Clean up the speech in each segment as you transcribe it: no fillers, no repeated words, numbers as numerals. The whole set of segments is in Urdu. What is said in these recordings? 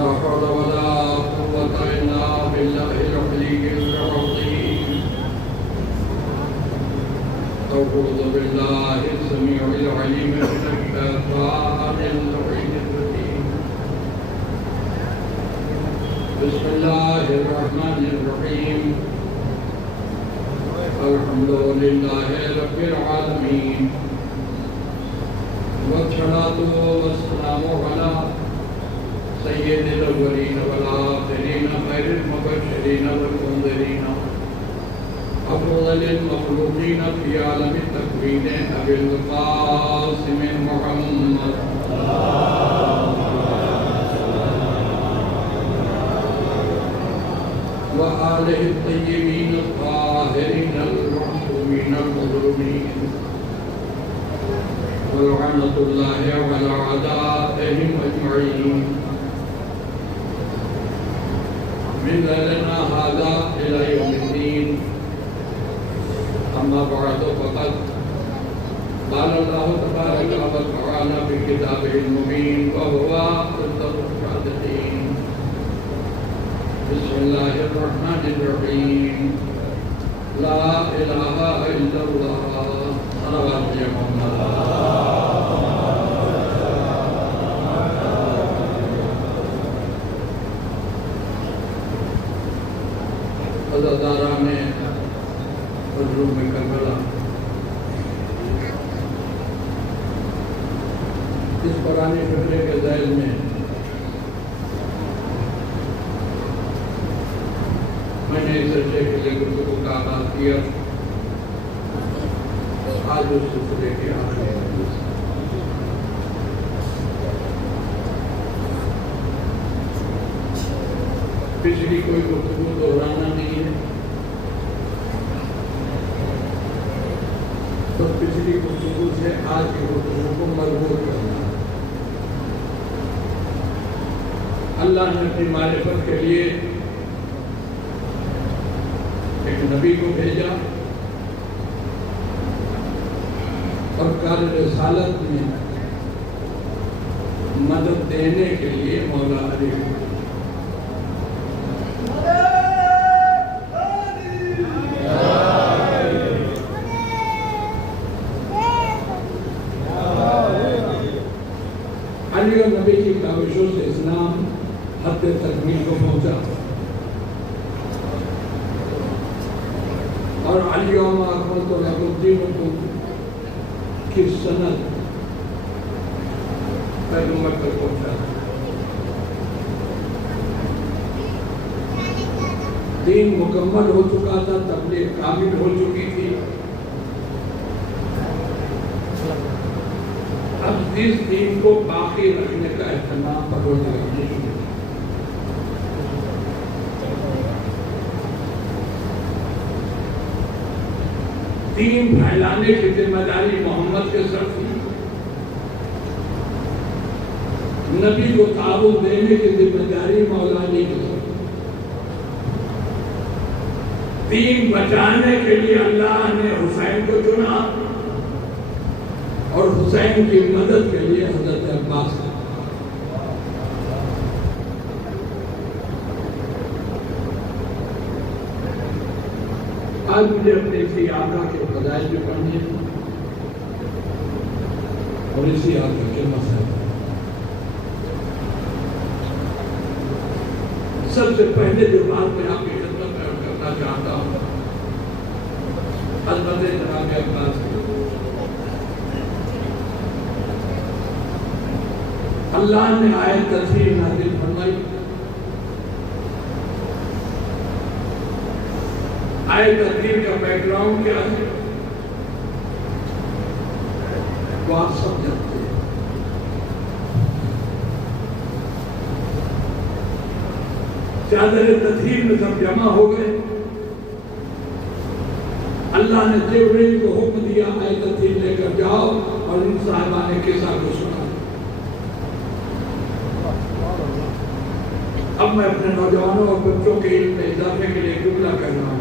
لا حول ولا قوة إلا بالله العلي العظيم. أعوذ بالله السميع العليم من الشيطان اللعين الرجيم. بسم الله الرحمن الرحيم. الحمد لله رب العالمين، والصلاة والسلام على سيد الأولين والآخرين خير المبشرين والمنذرين أفضل المخلوقين في عالم التكوين أبي القاسم محمد وآله الطيبين الطاهرين المعصومين المظلومين، ولعنة الله على أعدائهم أجمعين من ليلنا هذا إلى يوم الدين. أما بعد، فقد قال الله تبارك وتعالى في كتابه المبين وهو أصدق الصادقين. بسم الله الرحمن الرحيم. لا إله إلا الله. صلوات يا محمد. عزاداران حضور میں کربلا، اس قرآنی فکرے کے ذیل میں میں نے اس سلسلے کے لیے گفتگو کا آغاز کیا. آج اس سلسلے کے آخری پچھلی کوئی گفتگو دہرانا نہیں ہے، تو پچھلی گفتگو سے آج کی گفتگو کو مربوط کرنا. اللہ نے اپنی معرفت کے لیے ایک نبی کو بھیجا اور کار رسالت میں مدد دینے کے لیے مولا علی اور نبی کی کاوشوں سے اسلام حد تکمیل کو پہنچا، اور الیوم اکملت لکم دینکم کی سند پیغمبر تک پہنچا. دین مکمل ہو چکا تھا، تبلیغ کامل ہو چکی تھی. اب اس دین کو باقی رکھنے کا اہتمام پروردگار نے شروع کیا. دین پھیلانے کی ذمہ داری محمد کے سر تھی، نبی کو تعاون دینے کی ذمہ داری مولا علی کے سر تھی. دین بچانے کے لیے اللہ نے حسین کو چنا اور حسین کی مدد کے لیے حضرت عباس کو. آج مجھے اپنے اسی آقا کے فضائل بھی پڑھنے ہیں اور اسی آقا کے مسائل. سب سے پہلے جو بات میں آپ کی خدمت میں کرنا چاہتا ہوں، حضرت جناب عباس کی اللہ نے آیت تفسیر نازل فرمائی. آیت تفسیر کا بیک گراؤنڈ کیا ہے وہ آپ سب جانتے ہیں. چادر تطہیر میں سب جمع ہو گئے. اللہ نے جبرائیل کو حکم دیا آیت تطہیر لے کر جاؤ اور ان صاحبان قصہ کو سنا. اب میں اپنے نوجوانوں اور بچوں کے علم میں اضافے کے لیے جملہ کہہ رہا ہوں.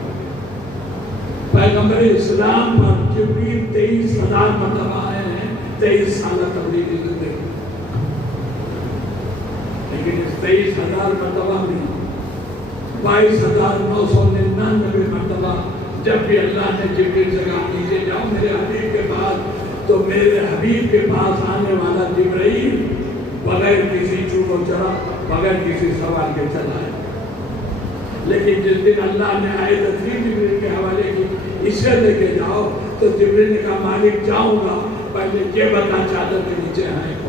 پیغمبر اسلام پر جبریل 23,000 مرتبہ آئے ہیں، 23 سالہ تبلیغی زندگی. لیکن اس 23,000 مرتبہ میں 22,999 مرتبہ جب بھی اللہ نے جبریل سے کہا نیچے جاؤ میرے حبیب کے پاس، تو میرے حبیب کے پاس آنے والا جبرائیل بغیر کسی چوک و چرا، بغیر کسی سوال کے چلا ہے۔ لیکن جس دن اللہ نے آیت تفسیر جبریل کے حوالے کی اسے لے کے جاؤ، تو جبریل نے کہا مالک جاؤں گا، پہلے یہ بتا چادر کے نیچے آئے گا۔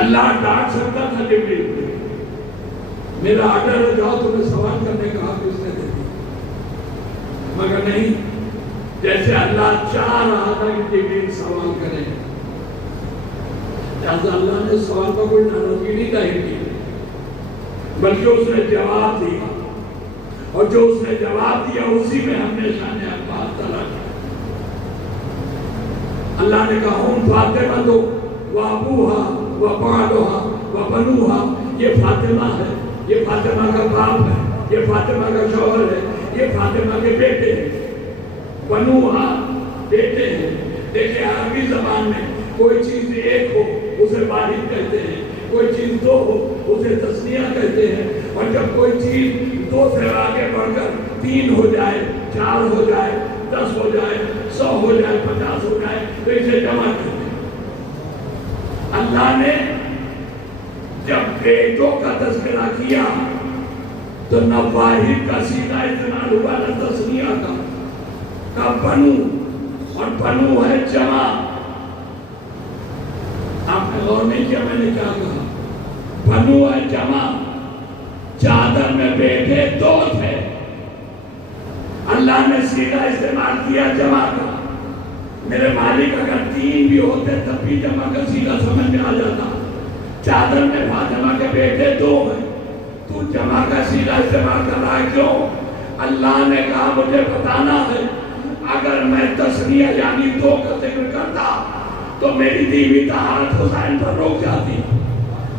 اللہ ڈانٹ سکتا تھا جبریل کو، میرا آرڈر ہے جاؤ تمہیں سوال کرنے کا حق اس نے دے دیا، مگر نہیں، جیسے اللہ چاہ رہا تھا کہ جبریل سوال کرے، لہذا اللہ نے سوال کا کوئی ناراضگی نہیں ظاہر کی، بلکہ اس نے جواب دیا، اور جو اس نے جواب دیا اسی میں ہم نے شان عباس تلاش کیا۔ اللہ نے کہا ہم فاطمہ تو وابوہا وبعلہا وبنوہا، یہ فاطمہ ہے، یہ فاطمہ کا باپ ہے، یہ فاطمہ کا شوہر ہے، یہ فاطمہ کے بیٹے ہیں، بنوہا بیٹے ہیں۔ دیکھیں عربی زبان میں کوئی چیز ایک ہو اسے واحد کہتے ہیں، کوئی چیز دو ہو اسے تثنیہ کہتے ہیں، اور جب کوئی چیز دو سے آگے بڑھ کر 3 ہو جائے، 4 ہو جائے، 10 ہو جائے، 100 ہو جائے، 50 ہو جائے تو اسے جمع کہتے ہیں۔ اللہ نے جب بیٹوں کا تذکرہ کیا تو نہ واحد کا سیدھا استعمال ہوا نہ تثنیہ کا بنو، اور بنو ہے جمع۔ آپ نے غور نہیں کیا میں نے کیا کہا؟ بنو ہے جمع، چادر میں بیٹھے 2 تھے، اللہ نے سیدھا استعمال کیا جمع کا۔ میرے مالک اگر 3 بھی ہوتے تب بھی جمع کا سیدھا سمجھ میں آ جاتا۔ چادر میں فاطمہ کے بیٹے 2 ہیں، تو جمع کا سیدھا استعمال کر رہا ہے کیوں؟ اللہ نے کہا مجھے بتانا ہے، اگر میں تثنیہ یعنی 2 کا ذکر کرتا تو میری دیوی طہارت حسین پر روک جاتی۔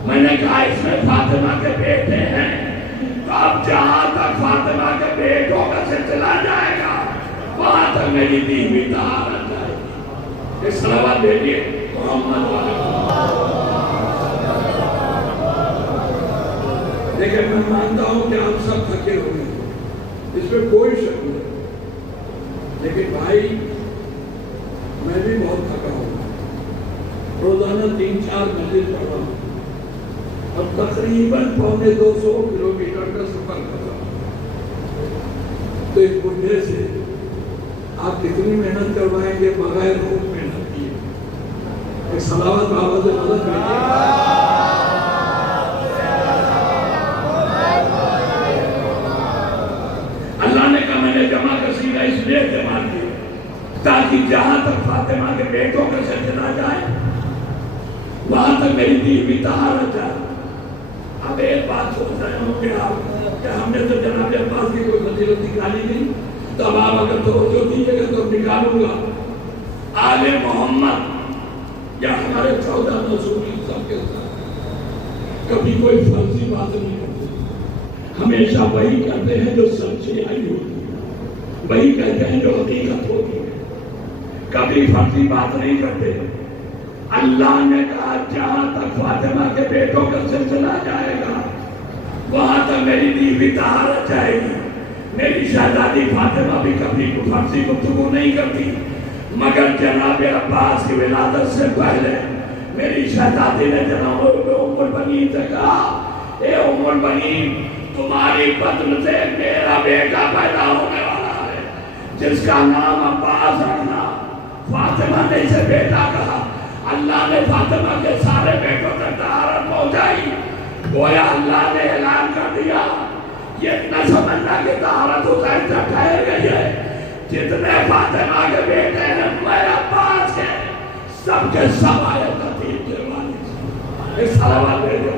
میں نے کہا اس میں فاطمہ کے بیٹے ہیں، تو اب جہاں تک فاطمہ کے بیٹوں کا سلسلہ جائے گا وہاں تک میری دیوی طہارت جائے گی۔ ایک صلوات بھیجیے محمد علیہ۔ لیکن میں مانتا ہوں کہ آپ سب تھکے ہوئے ہیں، اس میں کوئی شک نہیں، لیکن بھائی میں بھی بہت تھکا ہوں، روزانہ 3-4 مسجد پڑھ رہا ہوں اور تقریباً 250 کلومیٹر کا سفر کر رہا ہوں، تو اس بڈھے سے آپ کتنی محنت کروائیں گے بغیر روح محنت کیے؟ ایک صلوات بابا سے مدد کریے۔ اللہ نے کہا میں نے جمع کا سیدھا اس لیے استعمال کیا تاکہ جہاں تک فاطمہ کے بیٹوں کا سلسلہ جائے وہاں تک میری دیوی طہارت جائے۔ اب ایک بات سوچ رہے ہوں کہ آپ کہ ہم نے تو جناب عباس کی کوئی فضیلت نکالی نہیں، تو اب آپ اگر توجہ دیجیے گا تو نکالوں گا۔ آل محمد یا ہمارے 14 معصومین سب کے ساتھ کبھی کوئی فرضی بات نہیں کرتے، ہمیشہ وہی کرتے ہیں جو سچائی ہوتی ہے، وہی کہتے ہیں جو حقیقت ہوتی ہے، کبھی فرضی بات نہیں کرتے۔ اللہ نے کہا جہاں تک فاطمہ کے بیٹوں کا سلسلہ جائے گا وہاں تک میری بیوی طہارت جائے گی۔ میری شہزادی فاطمہ بھی کبھی فرضی گفتگو نہیں کرتی، مگر جناب عباس کی ولادت سے پہلے میری شہزادی نے جناب ام البنین سے کہا اے ام البنین تمہاری بدن سے میرا بیٹا پیدا ہونے والا ہے جس کا نام عباس رکھنا۔ فاطمہ نے اسے بیٹا کہا۔ اللہ نے فاطمہ کے سارے بیٹوں تک طہارت پہنچائی، گویا اللہ نے اعلان کر دیا یہ اتنا سمجھنا کہ طہارت حسین تک ٹھہر گئی ہے، جتنے فاطمہ کے بیٹے ہیں میں عباس کے سب کے سب آئے ترتیب کے والد۔ ایک صلوات بھیجو۔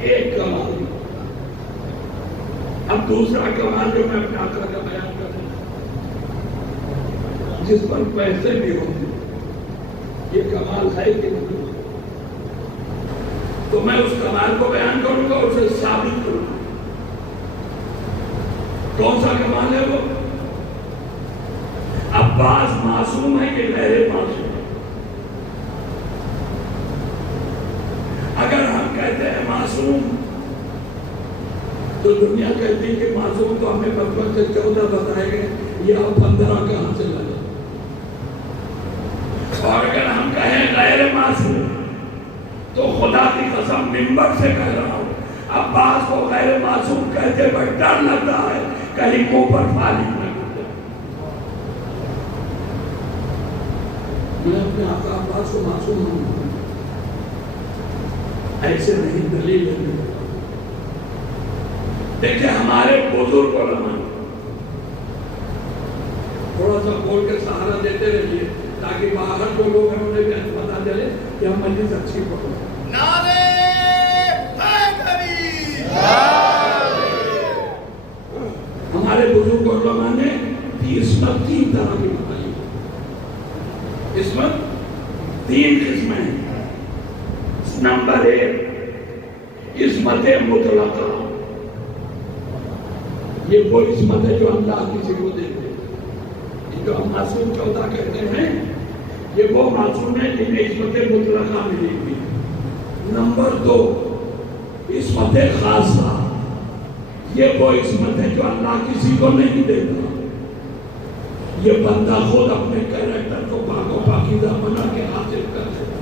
ایک کمال۔ اب دوسرا کمال جو میں اپنے آقا کا بیان کروں جس پر پیسے بھی ہوتے یہ کمال ہے کہ نہیں، تو میں اس کمال کو بیان کروں گا، اسے ثابت کروں گا۔ کون سا کمال ہے وہ؟ عباس معصوم ہے کہ غیر معصوم؟ اگر ہم کہتے ہیں معصوم تو دنیا کہتی ہے کہ معصوم تو ہمیں بچپن سے 14 بتائے گئے یا 15 کہاں سے لگا. اور اگر ہم کہیں غیر معصوم تو خدا کی قسم منبر سے کہہ رہا ہوں عباس کو غیر معصوم کہتے پر ڈر لگ رہا ہے کہیں منہ پر فالج نہ گر جائے. میں اپنے آقا عباس کو معصوم ہوں ایسے نہیں دلیل ہے. دیکھیں ہمارے بزرگ علماء تھوڑا سا بول کے سہارا دیتے رہیے تاکہ باہر جو لوگ ہیں انہیں بھی پتا چلے کہ ہم مجلس اچھی پڑھو. نعرے حیدری! ہمارے بزرگ علماء نے عصمت 3 طرح کی بتائی. عصمت 3 قسمیں ہیں. نمبر 1 عصمت مطلقہ. یہ وہ عصمت ہے جو اللہ کسی کو دیتے ہیں. جو ہم معصوم 14 کہتے ہیں یہ وہ معصوم ہے جنہیں عصمت مطلقہ ملی ہوئی. نمبر 2 عصمت خاصہ. یہ وہ عصمت ہے جو اللہ کسی کو نہیں دیتا. یہ بندہ خود اپنے کیریکٹر کو پاک و پاکیزہ بنا کے حاصل کر دیتا.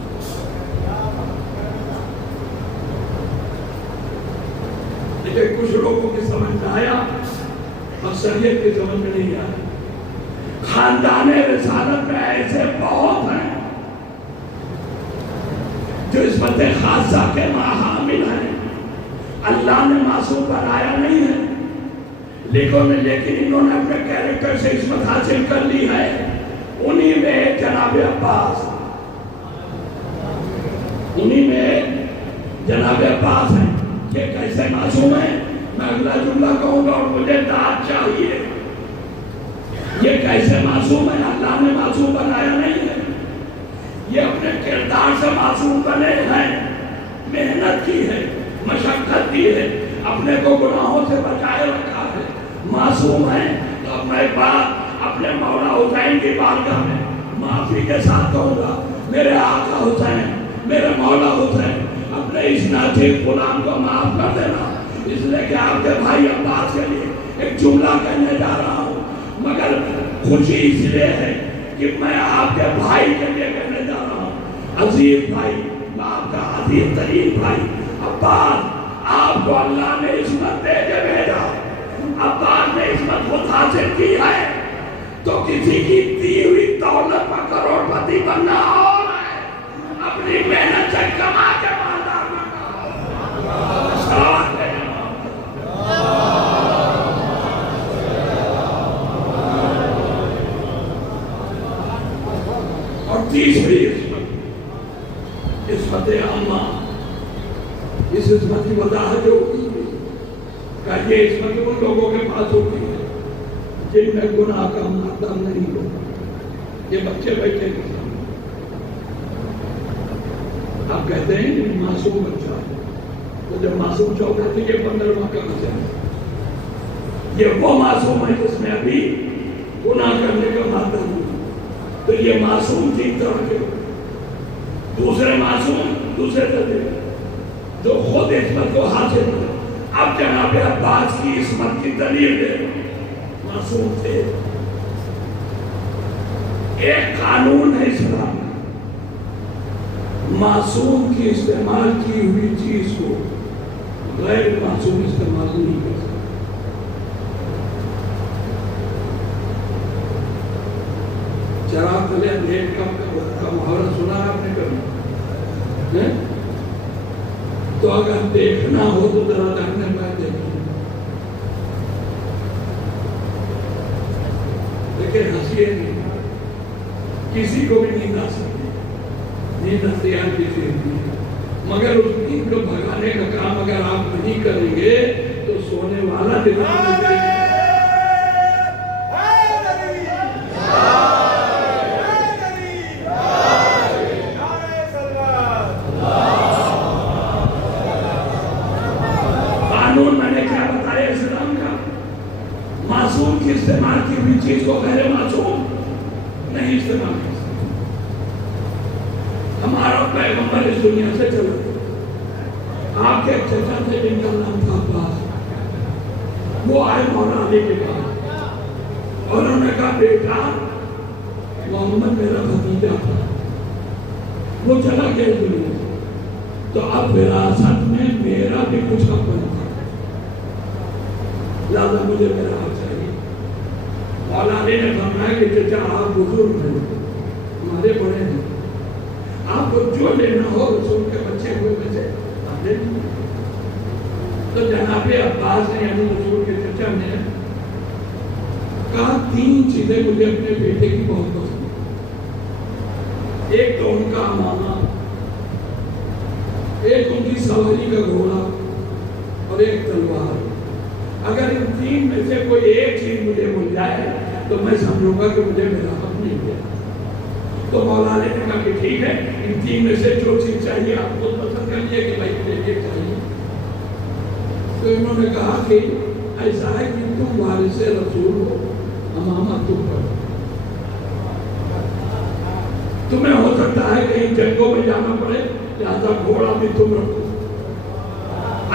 لیکن کچھ لوگوں کی سمجھ میں آیا اکثریت کی سمجھ میں نہیں آیا. خاندان رسالت میں ایسے بہت ہیں جو عصمت خاصہ کے حامل ہیں. اللہ نے معصوم بنایا نہیں ہے لیکن انہوں نے اپنے کیریکٹر سے عصمت حاصل کر لی ہے. انہی میں جناب عباس ہیں. یہ کیسے معصوم ہے؟ میں اگلا جملہ کہوں گا اور مجھے داد چاہیے. یہ کیسے معصوم ہے؟ اللہ نے معصوم بنایا نہیں ہے. یہ اپنے کردار سے معصوم بنے ہیں. محنت کی ہے, مشقت کی ہے, اپنے کو گناہوں سے بچائے رکھا ہے. معصوم ہے. تو اب میں بات اپنے مولا حسین کی بارگاہ میں معافی کے ساتھ کہوں گا, میرے آقا حسین, میرے مولا حسین, اپنے اس ناچیز غلام کو معاف کر دینا. اس لیے کہ آپ کے بھائی عباس کے لیے ایک جملہ کہنے جا رہا ہوں, مگر خوشی اس لیے ہے کہ میں آپ کے بھائی کے لیے کہنے جا رہا ہوں. عزیز بھائی, میں آپ کا عزیز ترین بھائی عباس, آپ کو اللہ نے عصمت دے کے بھیجا. عباس نے عصمت خود حاصل کی ہے تو کسی کی دی ہوئی دولت پر کروڑ پتی بننا اور ہے. اپنی محنت سے کما کے مالدار بننا. اور تیسری عصمت عامہ. اس عصمت کی وضاحت جو ہوئی کہ یہ عصمت ان لوگوں کے پاس ہوتی ہے جن میں گناہ کا مادہ نہیں ہو. یہ بچے بیٹھے کے سامنے آپ کہتے ہیں کہ معصوم بچہ ہے, تو جب معصوم چوک ہے تو یہ 15 کا بچہ ہے. یہ وہ معصوم ہے جس میں ابھی گناہ کرنے کا مادہ نہیں. تو یہ معصوم 3 طرح کے. دوسرے معصوم دوسرے طرح جو خود عصمت کو حاصل کرے. اب جناب عباس کی عصمت کی دلیل دے. معصوم تھے. ایک قانون ہے اسلام, معصوم کی استعمال کی ہوئی چیز کو غیر معصوم استعمال نہیں کر سکتا. چراغ تلے اندھیر کا محاورہ سنا ہے آپ نے کبھی؟ تو اگر دیکھنا ہو تو ذرا داہنے بائیں دیکھیں. لیکن ہنسیے نہیں, کسی کو بھی نیند آ سکتی, نیند اختیار کسی نہیں, مگر اس نیند کو بھگانے کا کام اگر آپ نہیں کریں گے تو سونے والا دماغ میں معصوم کی استعمال کی ہوئی چیز کو غیر معصوم نہیں استعمال کر سکتے. ہمارا پیغمبر اس دنیا سے چلا گیا. آپ کے چچا تھے جن کا نام تھا عباس. وہ آئے مولا علی کے پاس اور انہوں نے کہا بیٹا محمد میرا بھتیجا تھا, وہ چلا گیا دنیا, تو اب وراثت میں میرا بھی کچھ حق بنتا ہے, لہذا مجھے میرا حق چاہیے. مولا علی نے فرمایا کہ چچا آپ بزرگ ہیں, ہمارے بڑے ہیں, آپ کو جو لینا ہو رسول کے بچے ہوئے میں سے آپ لے لیجیے. تو جناب عباس نے یعنی رسول کے چچا نے کہا 3 چیزیں مجھے اپنے بیٹے کی بہت پسند. ایک تو ان کا امامہ, ایک ان کی سواری کا گھوڑا, اور ایک تلوار. اگر ان 3 میں سے کوئی ایک چیز مجھے مل جائے تو میں سمجھوں گا کہ مجھے میرا حق نہیں ملا. تو مولا علی نے کہا کہ ٹھیک ہے, ان 3 میں سے جو چیز چاہیے آپ کو پسند کر لیے کہ بھائی مجھے یہ چاہیے. تو انہوں نے کہا کہ ایسا ہے کہ تم وارث رسول ہو, امامہ تم پر, تمہیں ہو سکتا ہے کہ ان جنگوں میں جانا پڑے, لہذا گھوڑا بھی تم رکھو.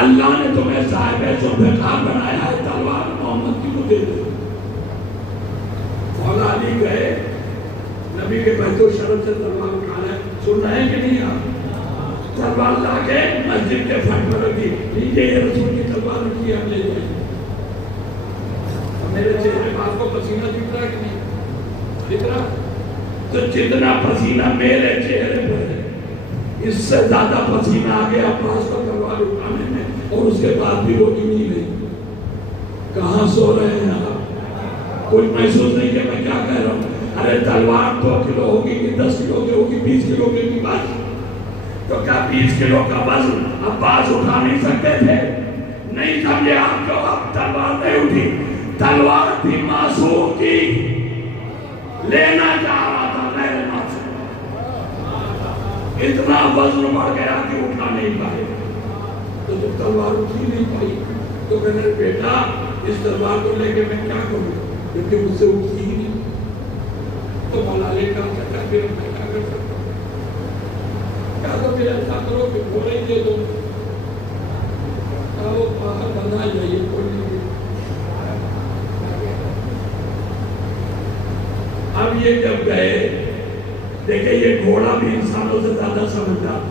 اللہ نے تمہیں صاحب ذوالفقار بنایا ہے, تلوار محمد کی کو دے دو. مولا علی گئے, نبی کے بیت الشرف سے تلوار اٹھانا, سن رہے ہیں کہ نہیں آپ؟ تلوار لا کے مسجد کے فرش پر رکھی, لیجیے یہ رسول کی تلوار رکھی, ہم لے جائیں. میرے چہرے پر آپ کو پسینہ دکھ رہا ہے کہ نہیں دکھ رہا؟ تو جتنا پسینہ میرے چہرے پر ہے, اس سے زیادہ پسینہ آ گیا عباس کو تلوار اٹھانے میں, اور اس کے بعد بھی وہ نہیں گئی. کہاں سو رہے ہیں آپ؟ کوئی محسوس نہیں کہ میں کیا کہہ رہا ہوں. ارے تلوار 2 کلو ہوگی کہ 10 کلو کی ہوگی, 20 کلو کی بات, تو کیا 20 کلو کا وزن عباس اٹھا نہیں سکتے تھے؟ نہیں سمجھے آپ, جو اب تلوار نہیں اٹھی, تلوار بھی معصوم کی لینا چاہ رہا تھا, غیر معصوم. اتنا وزن بڑھ گیا کہ اٹھا نہیں پائے. تو جب تلوار اٹھی نہیں پائی تو کہنے بیٹا اس تلوار کو لے کے میں کیا کروں, کیونکہ مجھ سے اٹھتی ہی نہیں. تو مولا علی کا چچا پھر میں کیا کر سکتا ہوں, کیا تو پھر ایسا کرو کہ گھوڑے دے دو, وہ باہر بنا جائیے, کوئی نہیں. اب یہ جب گئے, دیکھیں یہ گھوڑا بھی انسانوں سے زیادہ سمجھدار تھا.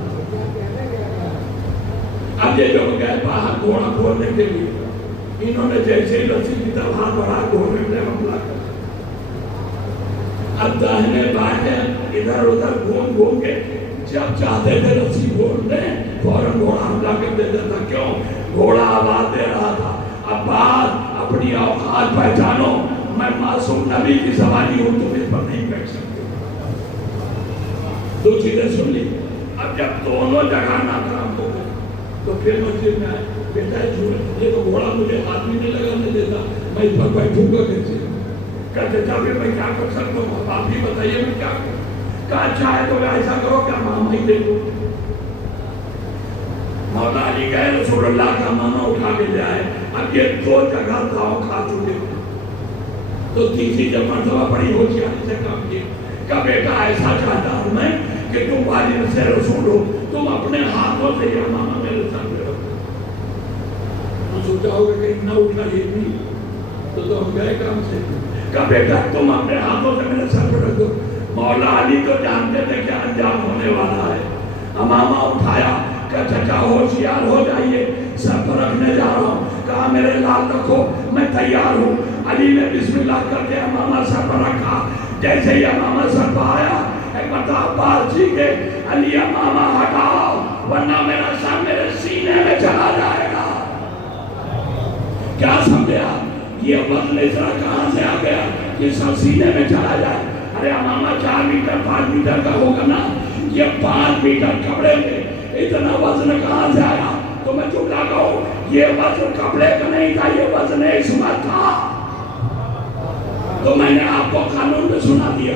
اب یہ جو گئے باہر گھوڑا کھولنے کے لیے, انہوں نے جیسے ہی رسی کی طرف ہاتھ بڑھا, گھوڑے نے حملہ کر. اب داہنے بائیں ادھر ادھر گھوم گھوم کے جب چاہتے تھے رسی کھول دیں, فوراً گھوڑا حملہ کر دیتا تھا. کیوں؟ گھوڑا آواز دے رہا تھا, عباس اپنی اوقات پہچانو, میں معصوم نبی کی سواری ہوں, تم اس پر نہیں بیٹھ سکتے. 2 چیزیں سن لی. اب جب دونوں جگہ ناکام ہو گئے تو پھر مسجد میں آئے, بیٹا یہ تو گھوڑا مجھے ہاتھ بھی نہیں لگانے دیتا, میں اس پر بیٹھوں گا کیسے؟ کہتے تھا پھر میں کیا کر سکتا ہوں, آپ بھی بتائیے میں کیا کروں. کہا اچھا ہے تو ایسا کرو کیا ماما ہی دے دو. مولا علی گئے, رسول اللہ کا ماما اٹھا کے لے آئے. اب یہ 2 جگہ داؤ کھا چکے تھے, تو تیسری جب مرتبہ بڑی ہوشیاری سے کام کیا, کہ بیٹا ایسا چاہتا ہوں میں کہ تم والد سے رسول ہو, تم اپنے ہاتھوں سے یہ ماما میرے سر پہ رکھو. سوچا ہوگا کہ اتنا اٹھا یہ بھی تو ہم گئے کام سے. کہ بیٹا تم اپنے ہاتھوں سے میرے سر پہ رکھ دو. مولا علی تو جانتے تھے کہ انجام ہونے والا ہے. امامہ اٹھایا, کہ چچا ہوشیار ہو جائیے, سر پر رکھنے جا رہا ہوں. کہا میرے لال رکھو, میں تیار ہوں. علی نے بسم اللہ کر کے امامہ سر پر رکھا. جیسے ہی امامہ سر پر آیا, ایک مرتبہ عباس جی کے, علی امامہ ہٹاؤ ورنہ میرا سر میرے سینے میں چلا جائے گا. کیا سمجھے آپ؟ یہ وزن اس طرح کہاں سے آ گیا کہ سر سینے میں چلا جائے؟ ارے امامہ 4 میٹر 5 میٹر کا ہوگا نا, یہ 5 میٹر کپڑے میں اتنا وزن کہاں سے آیا؟ تو میں جھوٹا کہوں, یہ وزن کپڑے کا نہیں تھا, یہ وزن عصمت تھا. تو میں نے آپ کو قانون میں سنا دیا,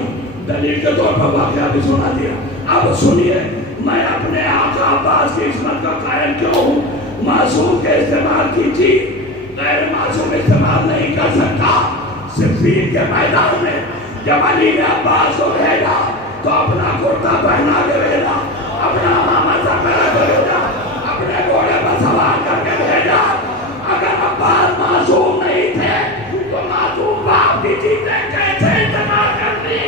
دلیل کے طور پر واقعہ بھی سنا دیا. اب سنیے, میں اپنے آقا عباس کی عصمت کا قائل کیوں ہوں. معصوم کے استعمال کی چیز غیر معصوم استعمال نہیں کر سکتا. صفین کے میدان میں جب علی نے عباس کو بھیجا تو اپنا کرتا پہنا کے بھیجا، اپنا امامہ پہنا کے بھیجا، اپنے گھوڑے پر سوار کر کے بھیجا۔ اگر عباس معصوم نہیں تھے تو معصوم باپ کی چیزیں کیسے جمع کرنی؟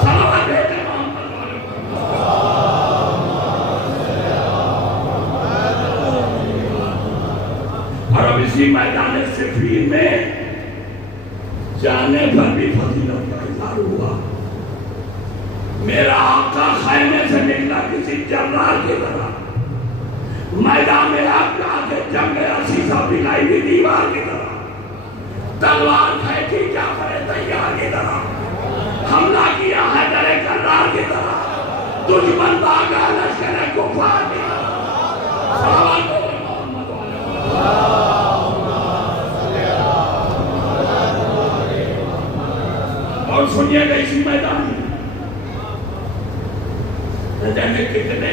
صلوات بھیجے محمد اور اب اسی میدان صفین میں جانے پر بھی فضیلت کا اظہار ہوا۔ میرا آقا خیمے سے نکلا کسی جنرال کی طرح، میدان میں آپ کا آگے جم گیا سیسا پلائی ہوئی دیوار کی طرح، تلوار کھینچی جعفر طیار کی طرح، حملہ کیا حیدر کرار کی طرح، دشمن بھاگا لشکر کفار کی طرح۔ صلوات محمد اور سنیے گا اسی میدان میں نہ جانے کتنے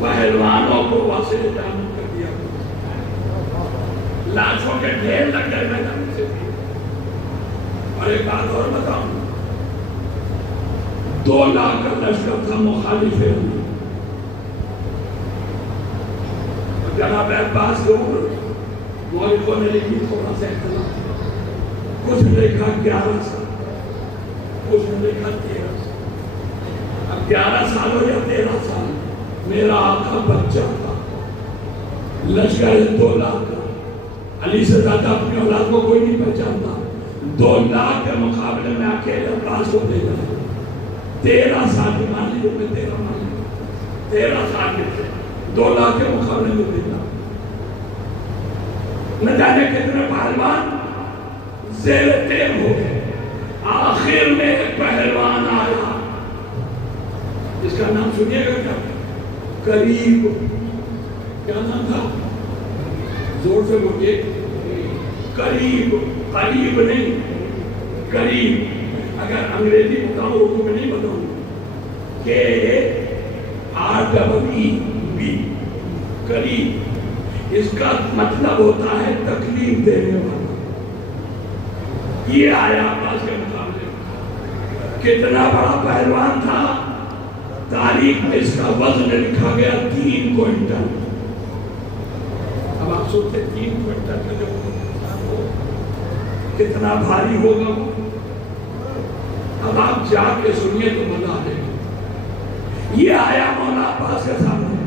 پہلوانوں کو واسطے جانب کر دیا، لاشوں کے ڈھیر لگ گئے میدان سے۔ اور ایک بات اور بتاؤں، 2 لاکھ کا لشکر تھا مخالف ہے، جناب عباس کے اوپر مولکوں نے لکھی تھوڑا سا اختلاف، کچھ نے لکھا 11 سال، کچھ نے لکھا 13 سال۔ اب 11 سال ہو یا 13 سال، میرا آقا بچہ تھا، لشکر 2 لاکھ کا، علی سے زیادہ اپنی اولاد کو کوئی نہیں پہچانتا، 2 لاکھ کے مقابلے میں اکیلے عباس کو دے گا۔ 13 سال کی مان لیجیے، میں 13 مان لیجیے، 13 سال کے 2 لاکھ کے مقابلے میں دیتا۔ نہ جانے کتنے پہلوان زیر تیر ہو گئے، آخر میں ایک پہلوان آیا، اس کا نام سنیے گا کیا؟ قریب۔ کیا نام تھا؟ زور سے بولیے، قریب، قریب نہیں، قریب۔ اگر انگریزی بتاؤں اردو میں نہیں بتاؤں، KREB، قریب، اس کا مطلب ہوتا ہے تکلیف دینے والا۔ یہ آیا عباس کے مقابلے، کتنا بڑا پہلوان تھا، تاریخ میں اس کا وزن لکھا گیا 3 کوئنٹل۔ اب آپ سوچتے 3 کوئنٹل کا جو کتنا بھاری ہوگا وہ؟ اب آپ جا کے سنیے تو مزہ آئے گا۔ یہ آیا مولا عباس کے سامنے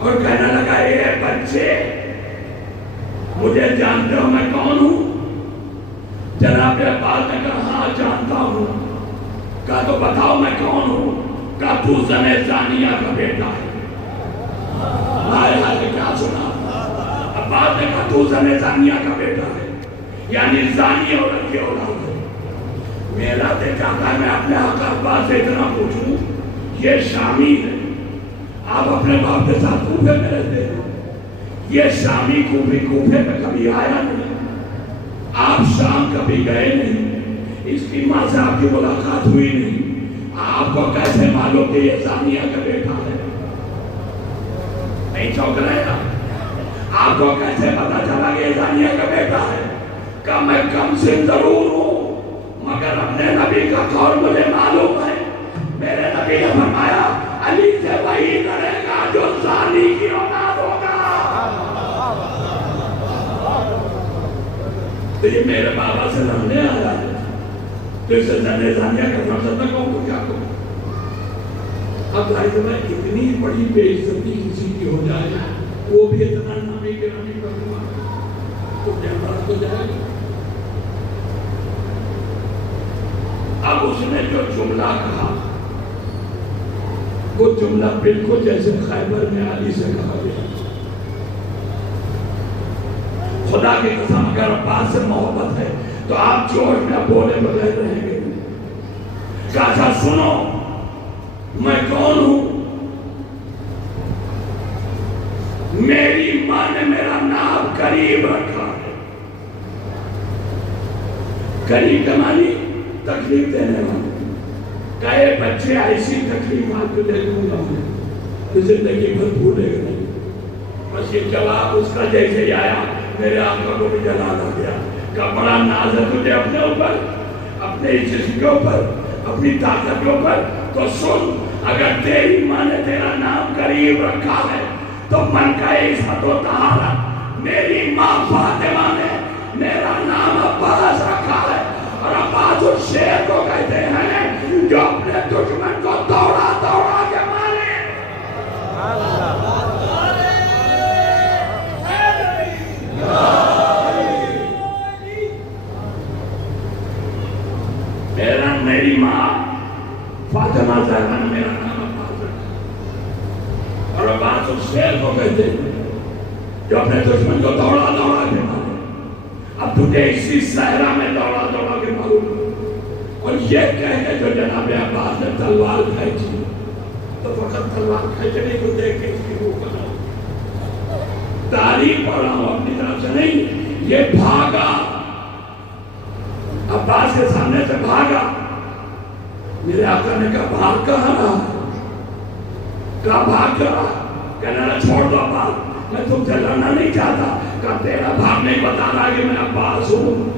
اور کہنے لگا، اے بچے، مجھے جانتے ہو میں کون ہوں؟ جناب عباس نے کہا ہاں جانتا ہوں۔ کہا تو بتاؤ میں کون ہوں؟ کہا تو زنے زانیہ کا بیٹا ہے۔ ہائے ہائے کیا سنا؟ عباس نے کہا تو زنے زانیہ کا بیٹا ہے، یعنی زانی عورت کی اولاد ہے۔ میرا دل چاہتا ہے میں اپنے حق عباس سے اتنا پوچھوں، یہ شامی ہے، آپ اپنے باپ کے ساتھ کوفے میں رہتے ہیں، یہ شامی کوفے میں کبھی آیا نہیں، آپ شام کبھی گئے نہیں، اس کی ماں سے آپ کی ملاقات ہوئی نہیں، آپ کو کیسے معلوم کہ یہ زانیہ کا بیٹا ہے؟ نہیں چوک رہے نا؟ آپ کو کیسے پتا چلا کہ یہ زانیہ کا بیٹا ہے؟ کہ میں کم سن ضرور ہوں، مگر اپنے نبی کا قول مجھے معلوم ہے۔ میرے نبی نے فرمایا علی سے وہی کرے گا جو زانی کی اولاد ہوگا۔ تو یہ میرے بابا سے لڑنے آیا ہے، تو اسے زنے زانیہ کرنا چاہتا کہوں تو کیا کروں؟ اب ظاہر ہے اتنی بڑی بے عزتی کسی کی ہو جائے، وہ بھی اتنا نامی گرامی کروں تو جنرال تو جائے گا۔ اب اس نے جو جملہ کہا وہ جملہ بالکل جیسے خیبر میں علی سے کہا گیا، خدا کی قسم اگر عباس سے محبت ہے تو آپ جوش میں بولے بغیر رہیں گے۔ کہا سنو میں کون ہوں؟ میری ماں نے میرا نام قریب رکھا ہے۔ قریب کا معنی تکلیف دینے والا۔ کہے بچے ایسی تکلیف آپ کو دے دوں گا میں زندگی بھر بھولے گا نہیں۔ بس یہ جواب اس کا جیسے آیا میرے آقا کو بھی جلال آ گیا کہ بڑا ناز ہے تجھے اپنے اوپر، اپنے جسم کے اوپر، اپنی طاقت کے اوپر، تو سن، اگر تیری ماں نے تیرا نام قریب رکھا ہے تو من کا عزت و طہارت میری ماں فاطمہ نے میرا نام عباس رکھا ہے، اور عباس اس شیر کو کہتے ہیں جو اپنے دشمن کو دوڑا دوڑا کے مارے۔ میری ماں فاطمہ زہرا نے میرا نام عباس رکھا، اور عباس اس شیر کو کہتے ہیں جو اپنے دشمن کو دوڑا دوڑا کے مارے۔ اب تجھے اسی صحرا میں دوڑا دوڑا کے ماروں، اور یہ کہہ کے جو جناب عباس نے تلوار کھینچی، تو فقط تلوار کھینچنے کو دیکھ کے اس کی روح بنا، تعریف پڑھ رہا ہوں اپنی طرف سے نہیں، یہ بھاگا، عباس کے سامنے سے بھاگا۔ میرے آقا نے کہا بھاگ کہاں رہا ہے؟ کہا بھاگ کہاں رہا؟ کہنے لگا چھوڑ دو عباس، میں تم سے لڑنا نہیں چاہتا۔ کہا تیرا بھاگنے کو بتا رہا کہ میں عباس ہوں،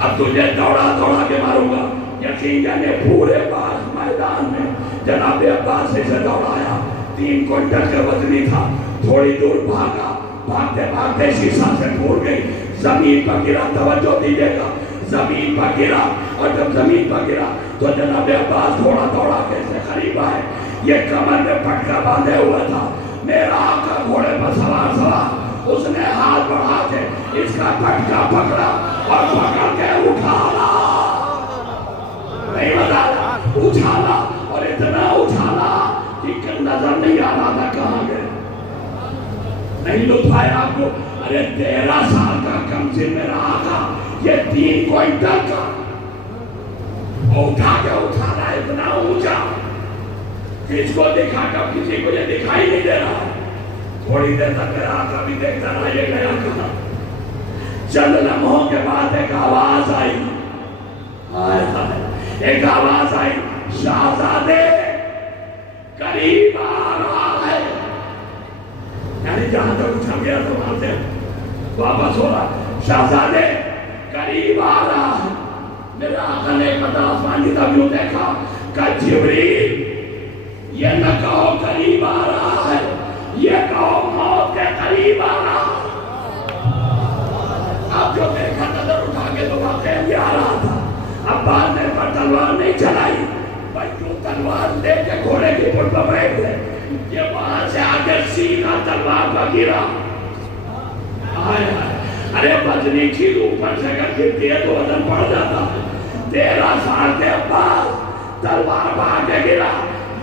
اب تجھے دوڑا دوڑا کے ماروں گا۔ یقین جانے پورے باغ میدان میں جناب عباس سے دوڑایا، 3 کوئنٹل کا وزنی تھا، تھوڑی دور بھاگا، بھاگتے بھاگتے شیشہ سے پھوٹ گئی، زمین پر گرا، توجہ دیجیے گا، زمین پر گرا، اور جب زمین پر گرا تو جناب عباس تھوڑا دوڑا کے اس سے قریب آئے، یہ کمر میں پٹکا باندھے ہوا تھا، میرا آقا گھوڑے پر سوار، اس نے ہاتھ بڑھا کے اس کا پٹکا پکڑا اور پکڑ کے اٹھالا، نہیں بتایا، اٹھالا، اور اتنا اٹھالا کہ نظر نہیں آ رہا تھا کہاں گئے۔ نہیں لطف آیا آپ کو؟ ارے 13 سال کا کم سن میرا آقا، یہ 3 کوئنٹل کا اٹھا کے اٹھانا اتنا اونچا کہ اس کو دکھا کر کسی کو یہ دکھائی نہیں دے رہا۔ تھوڑی دیر تک میرا آقا بھی دیکھتا رہا یہ گیا کہاں۔ چند لمحوں کے بعد ایک آواز آئی، ایک آواز آئی، شہزادے قریب آ رہا ہے۔ یعنی جہاں تک اچھا گیا تو وہاں سے واپس ہو رہا، شہزادے قریب آ رہا ہے۔ میرے آقا نے ایک بتا آسمان کی طرف یوں دیکھا کہ جبریل یہ نہ کہو قریب آ رہا ہے، یہ کہو موت کے قریب آ رہا ہے۔ اب جو دیکھا نظر اٹھا کے تو واقعہ یہ آ رہا تھا، عباس نے پر تلوار نہیں چلائی، بلکہ تلوار لے کے گھوڑے کی پٹ پر بیٹھ گئے، یہ وہاں سے آگے سیدھا تلوار پر گرا۔ ارے وزنی چیز اوپر سے اگر گرتی ہے تو وزن پڑ جاتا ہے۔ 13 سال کے عباس تلوار پر آگے گرا،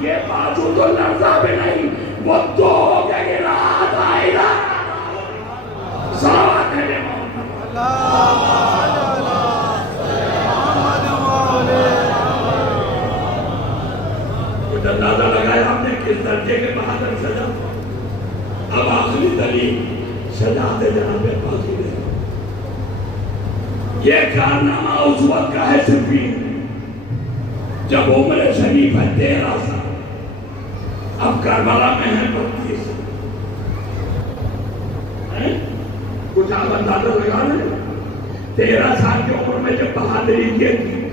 یہ بازو تو لرزا بھی نہیں، وہ 2 ہو کے گرا۔ صلوات ہے محمد، کچھ اندازہ لگایا آپ نے کس درجے کے بہادر سجا۔ اب آخری دلیل شجاعت جناب عباس کی ہے۔ یہ کارنامہ اس وقت کا ہے صفین، جب عمر شریف ہے 13 سال، اب کربلا میں ہے 32۔ کچھ آپ اندازہ لگا رہے 13 سال کی عمر میں جب بہادری کی تھی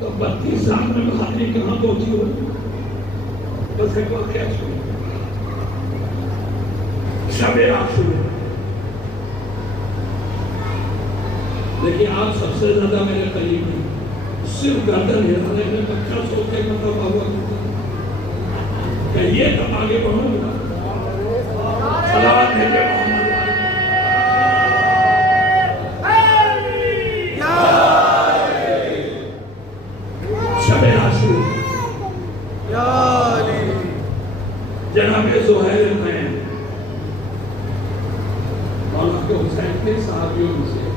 تو 32 سال میں بہادری کہاں پہنچی ہوئی؟ بس ایک واقعہ سنو، شب عاشورا۔ لیکن آپ سب سے زیادہ میرے قریب ہیں، صرف گردن ہلانے میں بچہ سوچے کا تو ہوا کہ یہ تب آگے بڑھوں گا۔ صلوات بھیجے محمد۔ شب عاشورا، جناب زہیر میں مولا کے حسین کے صحابیوں میں سے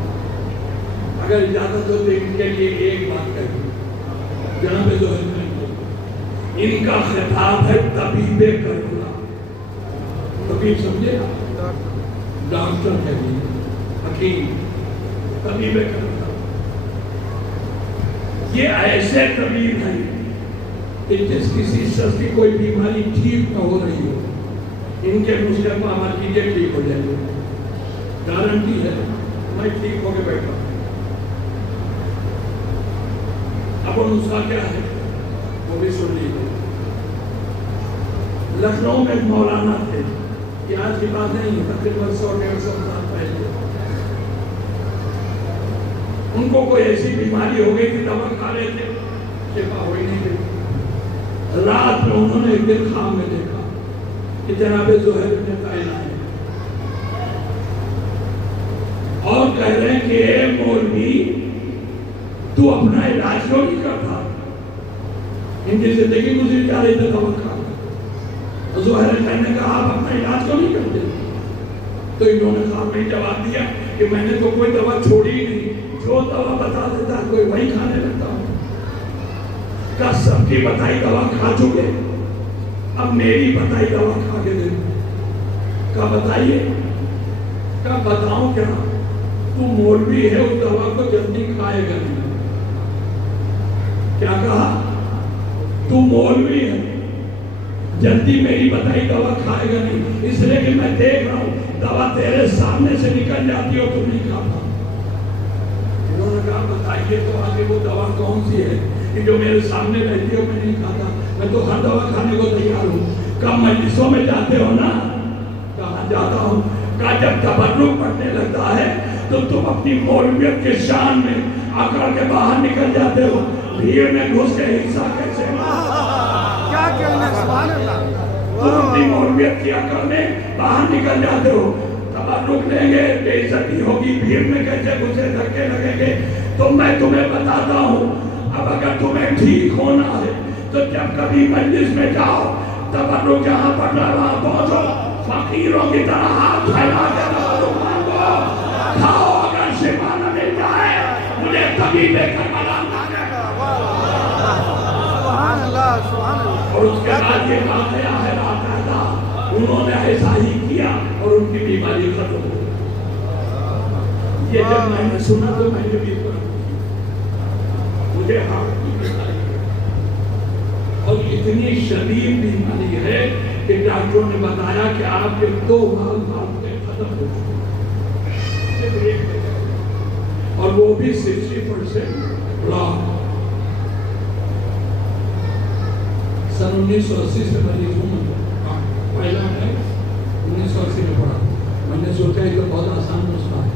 اگر اجازت ہو تو ان کے لیے ایک بات کہوں، جناب زہیر میں ان کا خطاب ہے طبیب کربلا۔ طبیب سمجھے، ڈاکٹر ہے، حکیم، طبیب کربلا۔ یہ ایسے طبیب ہیں کہ جس کسی شخص کی کوئی بیماری ٹھیک نہ ہو رہی ہو، ان کے نسخے کو عمل کیجئے ٹھیک ہو جائے گا۔ گارنٹی ہے میں ٹھیک ہو کے بیٹھا. اب وہ نسخہ کیا ہے وہ بھی سن لیجیے. لکھنؤ میں ایک مولانا تھے, یہ آج کی بات نہیں ہے, تقریباً 100-150 سال پہلے. ان کو کوئی ایسی بیماری ہو گئی کہ دوا کھا رہے تھے, شفا ہوئی نہیں گئی. رات میں انہوں نے ایک دن خواب میں دیکھا کہ جناب زہیر نے کائنات ہے اور کہہ رہے ہیں کہ اے مولوی تو اپنا علاج کیوں نہیں کرتا, ان کی زندگی گزری جا رہی تھی دوا کھا. زہیر نے کہا آپ اپنا علاج کیوں نہیں کرتے؟ تو انہوں نے خواب میں جواب دیا کہ میں نے تو کوئی دوا چھوڑی ہی نہیں, جو دوا بتا دیتا ہے کوئی وہی کھانے لگتا ہوں. کا سب کی بتائی دوا کھا چکے, اب میری بتائی دوا کھا کے دے. کا بتائیے, کا بتاؤں کیا, تو مولوی ہے اس دوا کو جلدی کھائے گا نہیں. کیا کہا, تو مولوی ہے جلدی میری بتائی دوا کھائے گا نہیں, اس لیے کہ میں دیکھ رہا ہوں دوا تیرے سامنے سے نکل جاتی ہو تو نہیں کھاتا. انہوں نے کہا بتائیے تو آگے وہ دوا کون سی ہے کہ جو میرے سامنے رہتی ہو میں نہیں کھاتا, میں تو ہر دوا کھانے کو تیار ہوں. کب مجلسوں میں جاتے ہو نا, کہاں جاتا ہوں, کہا جب تبرک پڑھنے لگتا ہے تو تم اپنی مولویت کے شان میں اکڑ کے باہر نکل جاتے ہو, بھیڑ میں گھس کے حصہ کیسے کیا کہنا ہے, سبحان اللہ. تم اپنی مولویت کی اکڑ میں باہر نکل جاتے ہو. تبرک لیں گے, بے عزتی ہوگی, بھیڑ میں کیسے گھسے دھکے لگیں گے. تو میں تمہیں بتاتا ہوں, اب اگر تمہیں ٹھیک ہونا ہے تو جب کبھی مجلس میں جاؤ, تبرک جہاں پڑھنا وہاں پہنچو, فقیروں کی طرح ہاتھ پھیلا کے تبرک مانگو, کھاؤ. اگر شفا نہ مل جائے مجھے طبیب کربلا لانے کا. سبحان اللہ, سبحان اللہ. اور اس کے بعد یہ واقعہ ہے باقاعدہ انہوں نے ایسا ہی کیا اور ان کی بیماری ختم ہو گئی. یہ جب میں نے سنا تو میں نے بھی مجھے ہارٹ کی بیماری اور اتنی شدید بیماری ہے کہ ڈاکٹروں نے بتایا کہ آپ کے 2 بال ختم ہو چکے اور وہ بھی 60% بلاک. سن 1980 سے مریض ہوں, پہلا ہے 1980 میں پڑھا. میں نے سوچا یہ تو بہت آسان مسئلہ ہے.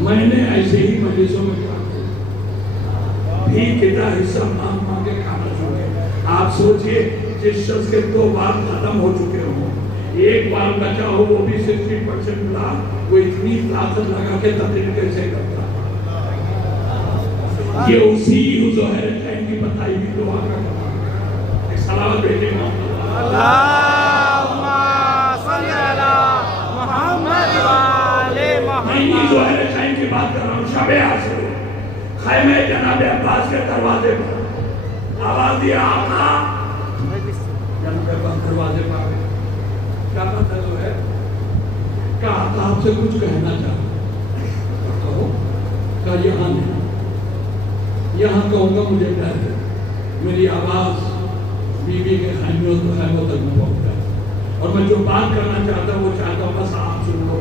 میں نے ایسے ہی مجلسوں میں کہا بھی کتنا حصہ مانگ کے کھانا چاہیے. آپ سوچئے جس شخص کے 2 بال ختم ہو چکے ہوں, 1 بال بچا ہو وہ بھی 60% بلا, وہ اتنی طاقت لگا کے تقریر کیسے کرتا. یہ اسی زہیر کی بتائی بھی دعا کا کام. ایک صلوات بھیجیں اللہم صلی علی محمد وآلِ محمد. میں زہیر خین کی بات کر رہا ہوں. شب عاشور خیمہ جناب عباس کے دروازے پر آواز دیا, آقا. جناب عباس دروازے پر آگئے. کیا بات ہے زہیر؟ کہا آقا آپ سے کچھ کہنا چاہتا. کہو. کہا یہاں نہیں, یہاں کہوں گا مجھے ڈر ہے, میری آواز بی بی کے خیموں تک میں پہنچ جائے اور میں جو بات کرنا چاہتا ہوں وہ چاہتا ہوں بس آپ سن لو.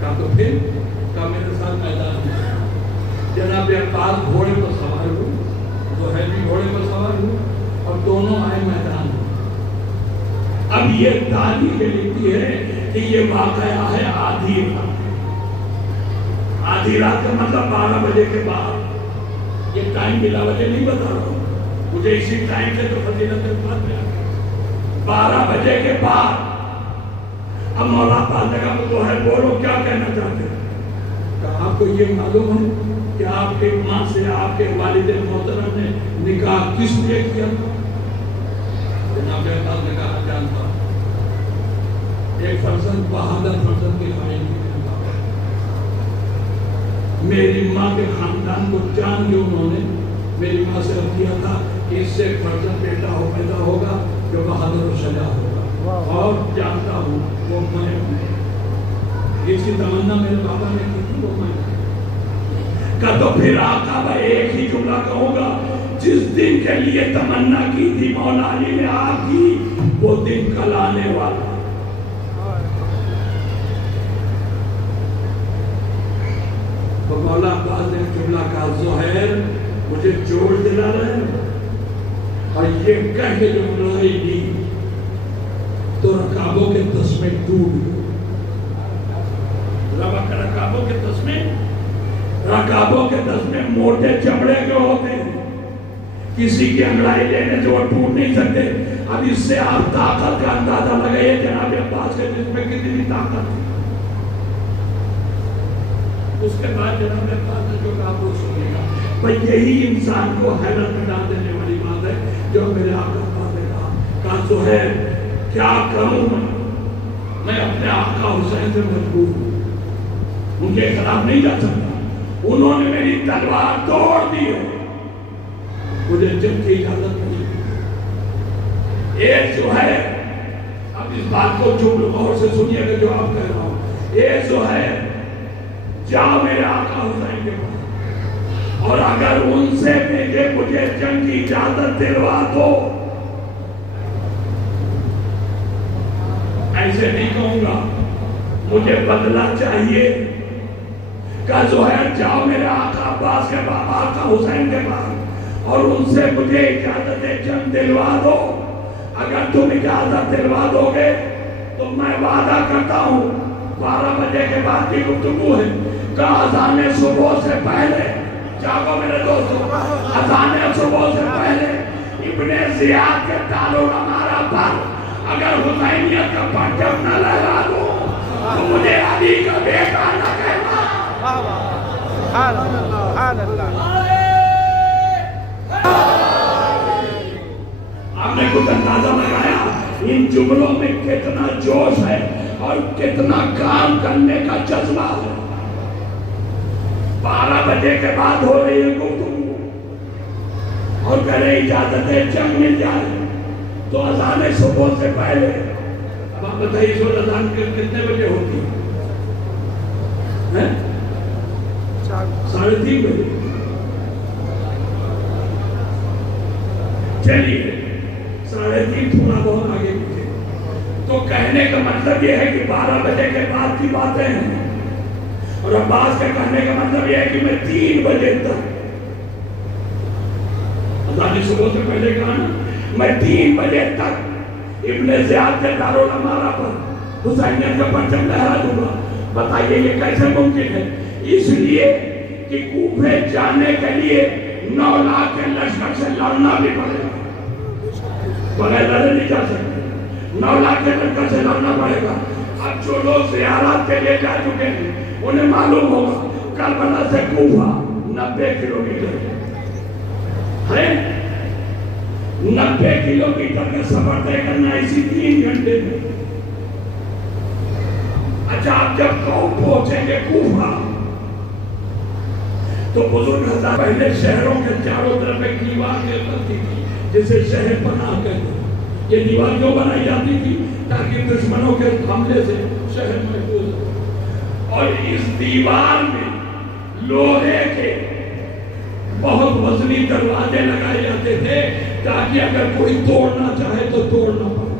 کہا تو پھر, کہا میرے ساتھ میدان میں. جناب عباس گھوڑے پر سوار ہوں, زہیر بھی گھوڑے پر سوار ہوں اور دونوں آئے میدان میں. اب یہ تاریخ لکھتی ہے کہ یہ واقعہ ہے آدھی رات. آدھی رات کا مطلب 12 بجے کے بعد. یہ ٹائم بلا وجہ نہیں بتا رہا ہوں, مجھے اسی ٹائم سے تو فضیلت بات میں آ گئی. 12 بجے کے بعد. اب مولا پاس نے کہا تو ہے, بولو کیا کہنا چاہتے ہیں. کہا آپ کو یہ معلوم ہے کہ آپ کے ماں سے آپ کے والد محترم نے نکاح کس لیے کیا تھا؟ جناب عباس نے کہا جانتا ہوں. ایک فرزند بہادر فرزند کے قائل کی. میری ماں کے خاندان کو جان کے انہوں نے میری ماں سے رکھ دیا تھا کہ اس سے فرزند بیٹا ہو پیدا ہوگا جو بہادر و شجاع ہوگا, اور جانتا ہوں وہ میں اس کی تمنا میرے بابا نے کی تھی, وہ میں کا. تو پھر آقا میں ایک ہی جملہ کہوں گا, جس دن کے لیے تمنا کی تھی مولا علی نے آپ کی, وہ دن کل آنے والا. مولا عباس نے جملہ کہا زہیر مجھے جوڑ دلا رہے اور یہ کہہ کے جو لڑائی دی تو رکابوں کے تسمے ٹوٹ گئے. رکابوں کے تسمے موٹے چمڑے کے ہوتے ہیں, کسی کی انگڑائی لینے سے وہ ٹوٹ نہیں سکتے. اب اس سے آپ طاقت کا اندازہ لگائیے جناب عباس کے جسم میں کتنی طاقت تھی. اس کے بعد جناب عباس نے جو کہا وہ سنے گا. بھئی یہی انسان کو حیرت میں ڈال دینے والی بات ہے جو میرے آقا عباس نے کہا زہیر کیا کروں میں اپنے آقا حسین سے مجبور ہوں, ان کے خلاف نہیں جا سکتا. انہوں نے میری تلوار توڑ دی ہے, مجھے جنگ کی اجازت نہیں. ایک زہیر, اب اس بات کو چوب غور سے سنیے گا جو آپ کہہ رہا ہوں. ایک زہیر جاؤ میرے آقا حسین کے پاس اور اگر ان سے بھیجے مجھے جنگ کی اجازت دلوا دو. ایسے نہیں کہوں گا, مجھے بدلہ چاہیے. کہ زہیر جاؤ میرے آقا عباس کے پاس, آقا حسین کے پاس, اور ان سے مجھے اجازت جنگ دلوا دو. اگر تم اجازت دلوا دو گے تو میں وعدہ کرتا ہوں 12 بجے کے بعد کی گفتگو ہے کہ اذان صبح سے پہلے, جاگو میرے دوستو, اذان صبح سے پہلے ابن زیاد کے دارالامارہ پر اگر حسینیت کا پرچم نہ لہرا دوں تو مجھے علی کا بیٹا نہ کہنا. سبحان اللہ. آپ نے کچھ اندازہ لگایا ان جملوں میں کتنا جوش ہے اور کتنا کام کرنے کا جذبہ ہے. 12 بجے کے بعد ہو رہی ہے گفتگو اور کہہ رہے اجازت جنگ مل جائے تو اذان صبح سے پہلے. اب آپ بتائیے اس وقت اذان کتنے بجے ہوتی ہے؟ 3:30 بجے. چلیے 3:30 تھوڑا بہت آگے پیچھے. تو کہنے کا مطلب یہ ہے کہ 12 بجے کے بعد کی باتیں ہیں, اور عباس کے کہنے کا مطلب یہ ہے کہ میں 3 بجے تک, اذان صبح سے پہلے کہا نا, میں 3 بجے تک ابن زیاد کے دارالامارہ پر حسینیت کا پرچم لہرا دوں گا. بتائیے یہ کیسے ممکن ہے؟ اس لیے کہ کوفے جانے کے لیے 9 لاکھ کے لشکر سے لڑنا بھی پڑے گا, بغیر لڑے نہیں جا سکتے. 9 لاکھ کے لشکر سے لڑنا پڑے گا. اب جو لوگ زیارات کے لیے جا چکے ہیں انہیں معلوم ہوگا کربلا سے کوفہ 90 کلومیٹر ہے. 90 کلومیٹر کا سفر طے کرنا اسی 3 گھنٹے میں. اچھا آپ جب قوم پہنچیں گے کوفہ تو بزرگ حضرات پہلے شہروں کے چاروں طرف ایک دیوار کرتی تھی جسے شہر پناہ کہتے ہیں. یہ دیوار کیوں بنائی جاتی تھی؟ تاکہ دشمنوں کے حملے سے شہر محفوظ ہو. اور اس دیوار میں لوہے کے بہت وزنی دروازے لگائے جاتے تھے تاکہ اگر کوئی توڑنا چاہے تو توڑنا پڑے.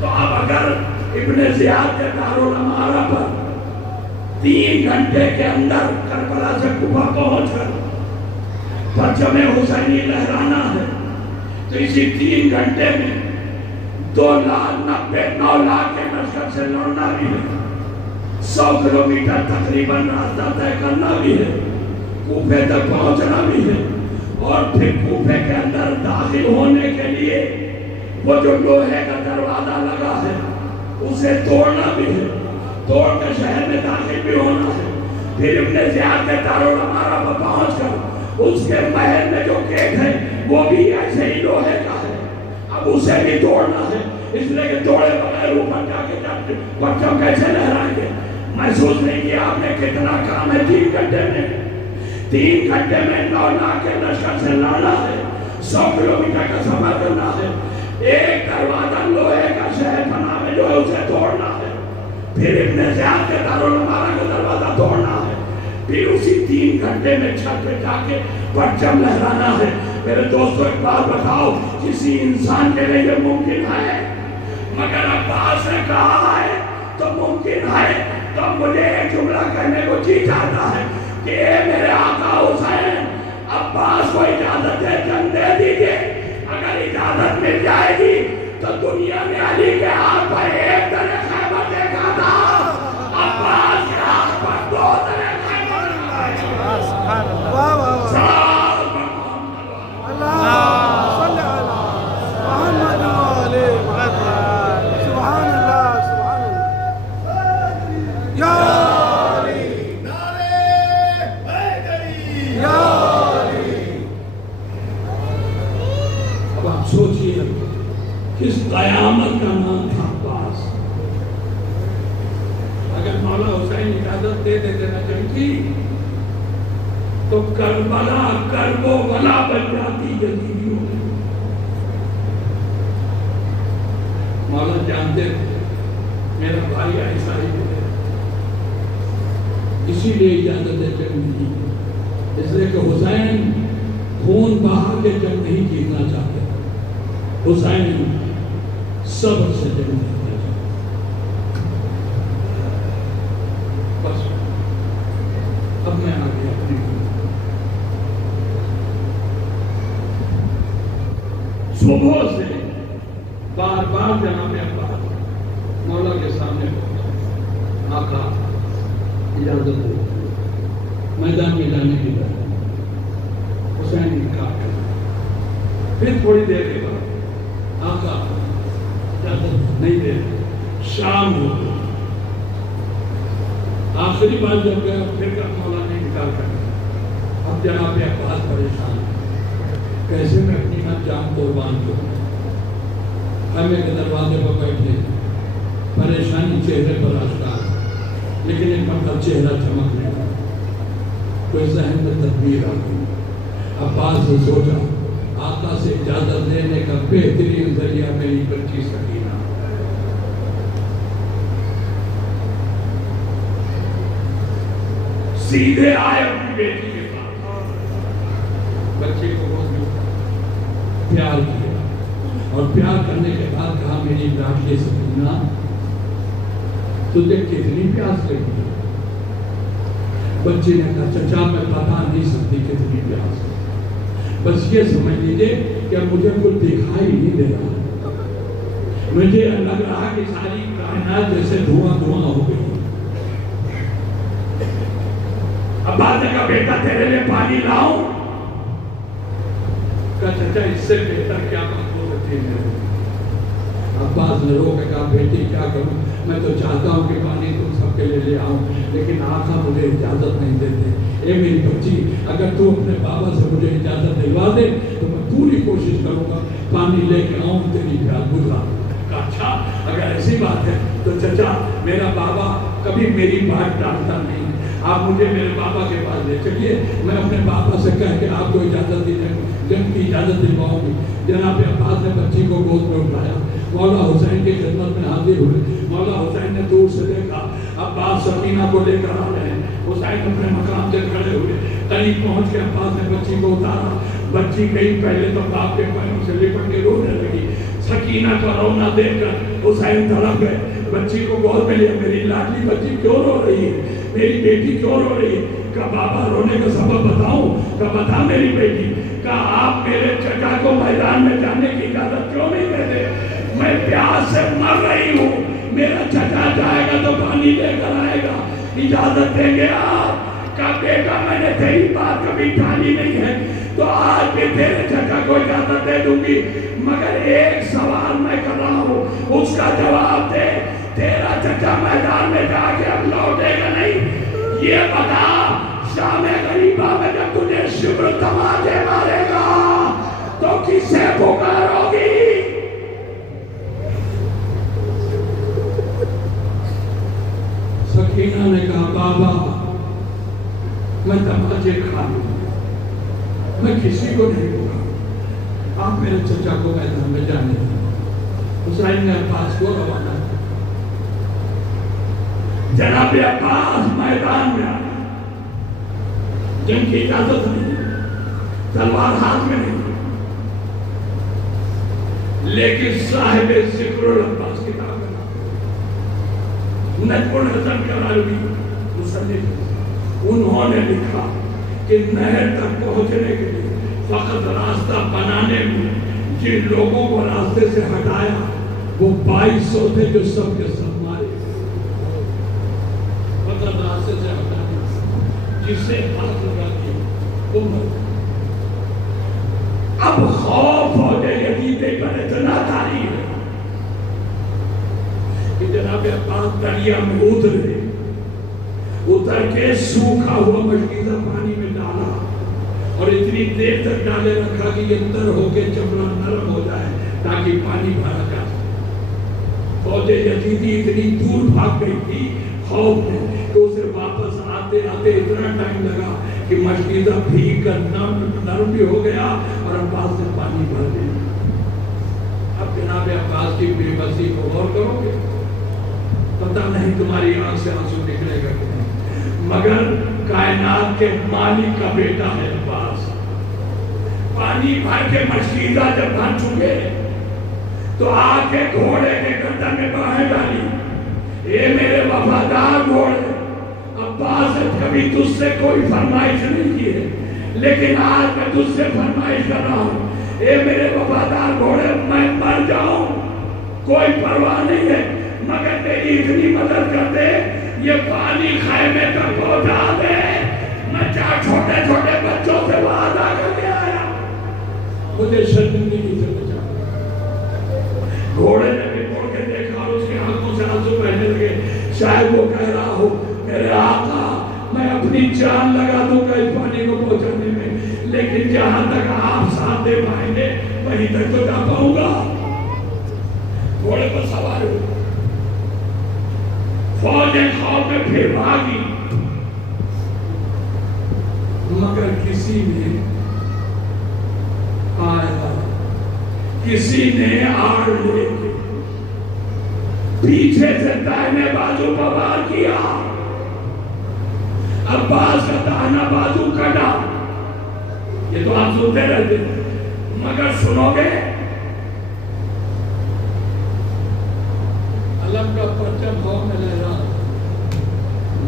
تو اب اگر ابن زیاد کے دارالامارہ پر 3 گھنٹے کے اندر کربلا سے کوفہ پہنچ کر پرچم حسینی لہرانا ہے تو اسی 3 گھنٹے میں 9 لاکھ کے لشکر سے لڑنا بھی ہے. 100 کلومیٹر تقریباً راستہ طے کرنا بھی ہے, کوفے تک پہنچنا بھی ہے, اور پھر کوفے کے اندر داخل ہونے کے لیے وہ جو لوہے کا دروازہ لگا ہے اسے توڑنا بھی ہے, توڑ کے شہر میں داخل بھی ہونا ہے. پھر ابن زیاد کے دارالامارہ پر پہنچ کر اس کے محل میں جو گیٹ ہے وہ بھی ایسے ہی لوہے کا ہے, اب اسے بھی توڑنا ہے. اس لیے کہ توڑے بغیر اوپر جا کے پرچم کیسے لہرائیں گے؟ محسوس نہیں کیا آپ نے کتنا کام ہے 3 گھنٹے میں؟ 3 گھنٹے میں 9 لاکھ کے لشکر سے لڑنا ہے, 100 کلومیٹر کا سفر کرنا ہے, ایک دروازہ لوہے کا شہر پناہ میں جو ہے اسے توڑنا ہے, پھر ابن زیاد کے دارالامارہ کا دروازہ توڑنا ہے, پھر اسی 3 گھنٹے میں چھت پہ جا کے پرچم لہرانا ہے. میرے دوستو ایک بات بتاؤ, کسی انسان کے لیے یہ ممکن ہے؟ مگر عباس نے کہا ہے تو ممکن ہے تو مجھے ایک جملہ کہنے کو جی چاہتا ہے کہ اے میرے آقا حسین، عباس کو اجازت ہے جنگ دے دیجئے، اگر اجازت مل جائے گی تو دنیا نے علی کے ہاتھ پر ایک درے خیبر دیکھا تھا، عباس کے ہاتھ پر 2 درے خیبر دیکھا تھا۔ سبحان اللہ، واہ واہ واہ، سلام محمد اللہ صلی علی محمد وعلى سبحان اللہ سبحان اللہ، یا علی یا علی۔ اب آپ سوچئے کس قیامت کا نام تھا عباس۔ اگر مولا حسین اجازت دے دیتے نا جنگ کی تو کربلا کرب و بلا بن جاتی یزیدیوں میں۔ مولا جانتے تھے میرا بھائی ایسا ہی ہے، اسی لیے اجازت جنگ نہیں، اس لیے کہ حسین خون بہا کے جنگ نہیں جیتنا چاہتے، حسین صبر سے جنگ جیتنا چاہتے۔ بس اب میں آگے اپنی صبح سے بار بار جناب عباس مولا کے سامنے پہنچا، آقا اجازت دو میدان میں جانے کی بات۔ حسین نے کہا پھر تھوڑی دیر کے بعد آقا اجازت نہیں دے، شام ہو گئی۔ آخری بار جب گیا پھر کا مولا نے انکار کر دیا۔ اب جناب عباس پریشان ہے، کیسے میں اپنی جان قربان کروں؟ خیمے کے دروازے پر بیٹھے، پریشانی چہرے پر آشکار، لیکن ان کا چہرہ چمک نہیں رہا۔ کوئی ذہن میں تدبیر آ گئی۔ عباس نے سوچا آقا سے اجازت لینے کا بہترین ذریعہ میری بچی سکینہ، سیدھے آئے اپنی بیٹی کے پاس، بچے کو گود میں پیار کیا اور پیار کرنے کے بعد کہا میری لاڈلی سکینہ تجھے کتنی پیاس لگی؟ بچے نے کہا چچا میں بتا نہیں سکتی کتنی پیاس ہے، بس یہ سمجھ لیجئے کہ مجھے کچھ دکھائی نہیں دے رہا، مجھے لگ رہا کہ ساری کائنات جیسے دھواں دھواں ہو گئی۔ عباس نے کہا بیٹا تیرے لیے پانی لاؤں؟ کہا چچا اس سے بہتر کیا بات ہو سکتی ہے؟ عباس نے رو کے کہا بیٹی کیا کروں، میں تو چاہتا ہوں کہ پانی تم سب کے لیے لے آؤں، لیکن آقا مجھے اجازت نہیں دیتے۔ اے میری بچی اگر تو اپنے بابا سے مجھے اجازت دلوا دے تو میں پوری کوشش کروں گا پانی لے کے آؤں تیری پیاس بجھا۔ کہا اچھا اگر ایسی بات ہے تو چچا میرا بابا کبھی میری بات ٹالتا نہیں، آپ مجھے میرے بابا کے پاس لے چلیے، میں اپنے بابا سے کہہ کے آپ کو اجازت دی جنگ کی اجازت دلواؤں گی۔ جناب عباس نے بچی کو گود میں اٹھایا، مولا حسین کی خدمت میں حاضر ہوئے۔ مولا حسین نے دور سے دیکھا عباس سکینہ کو لے کر آ رہے ہیں، حسین اپنے مقام سے کھڑے ہوئے، قریب پہنچ کے عباس نے بچی کو اتارا۔ بچی گئی پہلے تو باپ کے پیروں سے لپٹ کے رونے لگی، سکینہ کا رونا دیکھ کر حسین تڑپ گئے، بچی کو گود میں لیا، میری لاڈلی بچی کیوں رو رہی ہے، میری بیٹی کیوں رو رہی ہے؟ کہا بابا رونے کا سبب بتاؤں؟ کہا بتا میری بیٹی۔ کہا آپ میرے چچا کو میدان میں جانے کی اجازت کیوں نہیں دیتے؟ میں پیاس سے مر رہی ہوں، میرا چچا جائے گا تو پانی لے کر آئے گا، اجازت دیں گے آپ؟ کہا بیٹا میں نے تیری بات کبھی ٹالی نہیں ہے تو آج بھی تیرے چچا کو اجازت دے دوں گی، مگر ایک سوال میں کر رہا ہوں اس کا جواب دے، تیرا چچا میدان میں جا کے اب لوٹے گا نہیں؟ یہ بتا شام غریبہ میں جب تجھے شبر تماچے مارے گا تو کسے پکارو گی؟ سکینہ نے کہا بابا میں تماچے کھا لوں، میں کسی کو نہیں پکاروں، آپ میرے چچا کو میدان میں جانے دیں۔ حسین نے عباس کو روانہ کیا۔ جناب عباس میدان میں آئے، جنگ کی اجازت نہیں، تلوار ہاتھ میں نہیں، لیکن صاحب ذکر العباس کتاب میں نجم الحسن کرالوی مصنف، انہوں نے لکھا کہ نہر تک پہنچنے کے لیے فقط راستہ بنانے میں جن لوگوں کو راستے سے ہٹایا وہ 2200 تھے جو سب کے سب مارے، فقط راستے سے ہٹانے جسے ہاتھ لگا دیا وہ مر گیا۔ اب خوف فوج یزید پر اتنا طاری ہے کہ جناب عباس دریا میں اتر کے سوکھا ہوا مشکیزہ پانی میں ڈالا اور اتنی دیر تک ڈالے رکھا کہ یہ تر ہو کے چمڑا نرم ہو جائے تاکہ پانی بھرا جا سکے۔ فوج یزیدی اتنی دور بھاگ گئی تھی خوف میں کہ اسے واپس آتے آتے اتنا ٹائم لگا کہ مشکیزہ بھیگ کر نرم بھی ہو گیا اور عباس سے پانی بھر گیا۔ اب جناب عباس کی بے بسی کو غور کرو گے، پتہ نہیں تمہاری آنکھ سے آنسو نکلے گا کہ نہیں، مگر کائنات کے مالک کا بیٹا ہے عباس۔ پانی بھر کے مشکیزہ جب بن چکے تو آ کے گھوڑے کے گردن میں باہیں ڈالی، اے میرے وفادار گھوڑے، عباس نے کبھی تجھ سے کوئی فرمائش نہیں کی ہے لیکن آج میں تجھ سے فرمائش کر رہا ہوں، اے میرے وفادار گھوڑے، میں مر جاؤں کوئی پرواہ نہیں ہے مگر میری اتنی مدد کر دے، یہ پانی خیمے تک پہنچا دے، میں 4 چھوٹے چھوٹے بچوں سے وعدہ کر کے آیا، مجھے شرمندگی سے بچا۔ گھوڑے نے بھی مڑ کے دیکھا اور اس کی آنکھوں سے آنسو بہنے لگے، شاید وہ کہہ رہا ہو میرے آقا میں اپنی جان لگا دوں گا اس پانی کو پہنچانے میں، لیکن جہاں تک آپ ساتھ دے پائیں گے وہیں تک تو جا پاؤں گا۔ گھوڑے پر سوار ہو، فوج خوف میں پھر بھاگی مگر کسی نے آیا، کسی نے آڑ لے کے پیچھے سے دائنے بازو پر وار کیا، عباس کا دائنا بازو کٹا۔ یہ تو آپ سنتے رہتے مگر سنو گے، علم کا پرچم ہوا میں لہرا،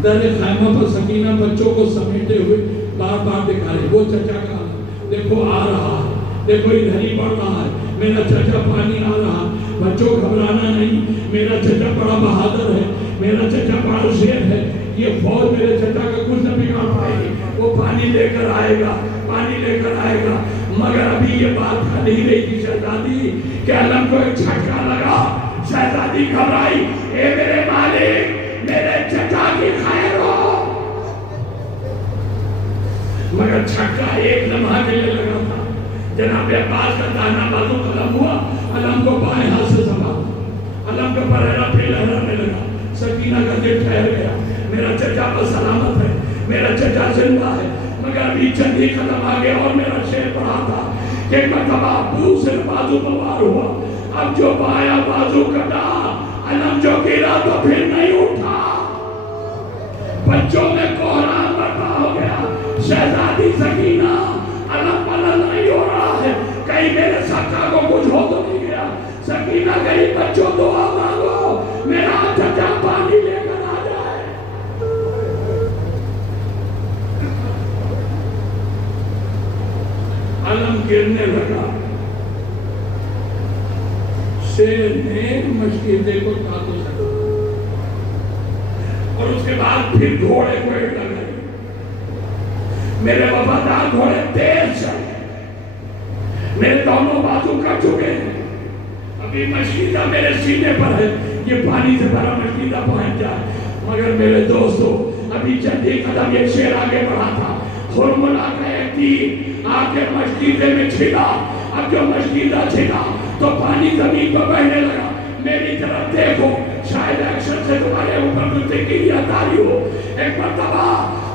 در خیمہ پر سکینہ بچوں کو سمیٹے ہوئے بار بار دکھا رہے، وہ چچا کا دیکھو آ رہا ہے، دیکھو ادھر ہی بڑھ رہا ہے، میرا چچا پانی آ رہا، بچوں گھبرانا نہیں، میرا چچا بڑا بہادر ہے، میرا چچا بڑا شیر ہے، یہ فوج میرے چچا کا کچھ نہ بگاڑ پائے گی، وہ پانی لے کر آئے گا، پانی لے کر آئے گا۔ مگر ابھی یہ بات کھا نہیں رہی تھی شہزادی کہ علم کو ایک جھٹکا لگا، شہزادی گھبرائی، اے میرے مالک میرے چچا کی خیر ہو، مگر جھٹکا ایک لمحہ کے لیے لگا تھا۔ جناب عباس کا دائنا بازو قلم ہوا، علم کو بائیں ہاتھ سے سنبھالا، علم کا پرہرا پھر لہرانے لگا، سکینہ کا دل ٹھہر گیا، میرا چچا پر سلامت ہے، میرا چچا زندہ ہے۔ مگر ابھی چند ہی قدم آگے اور میرا شیر پڑا تھا کہ ایک مرتبہ دوسرے بازو پر وار ہوا، اب جو بایاں بازو کٹا، علم جو گرا تو پھر نہیں اٹھا، بچوں میں کوہرام برپا ہو گیا۔ شہزادی سکینہ، علم پلن نہیں ہو رہا ہے، کہیں میرے سکا کو کچھ ہو تو نہیں گیا، سکینہ کہیں بچوں دعا مانگو میرا چچا پانی لے کر آ جائے۔ علم گرنے لگا، شیر نے مشکیزے کو تازو سکا اور اس کے بعد پھر گھوڑے کو ایک لگائی۔ میرے وفادار گھوڑے تیز چلے، میرے دونوں بازو کٹ چکے ہیں، ابھی مشکیزہ میرے سینے پر ہے، یہ پانی سے بھرا مشکیزہ پہنچ جائے۔ مگر میرے دوستو ابھی چند ہی قدم یہ شیر آگے بڑھا تھا، خرملا کا ایک تیر آ کے مشکیزے میں چھلا، اب جو مشکیزہ چھلا تو پانی زمین پر بہنے لگا۔ میری طرف دیکھو، شاید ایکشن سے تمہارے اوپر کچھ تکیلی اتاری ہو۔ ایک مرتبہ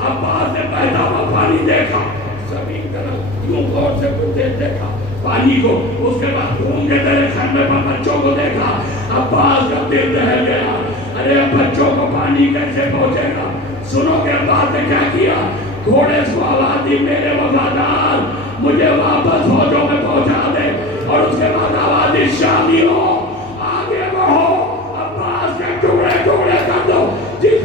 عباس نے بہتا ہوا پانی دیکھا، زمین طرف یوں غور سے کچھ دیر دیکھا پانی کو، اس کے بعد گھوم کے تیرے خیمے پر بچوں کو دیکھا۔ عباس کا دل دہل گیا، ارے بچوں کو پانی کیسے پہنچے گا؟ سنو کہ عباس نے کیا کیا، گھوڑے کو آواز دی، میرے وفادار مجھے واپس فوجوں میں پہنچا دے، اور اس کے بعد آواز دی، شامیوں آگے بڑھو، عباس کے ٹکڑے ٹکڑے کر دو،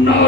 9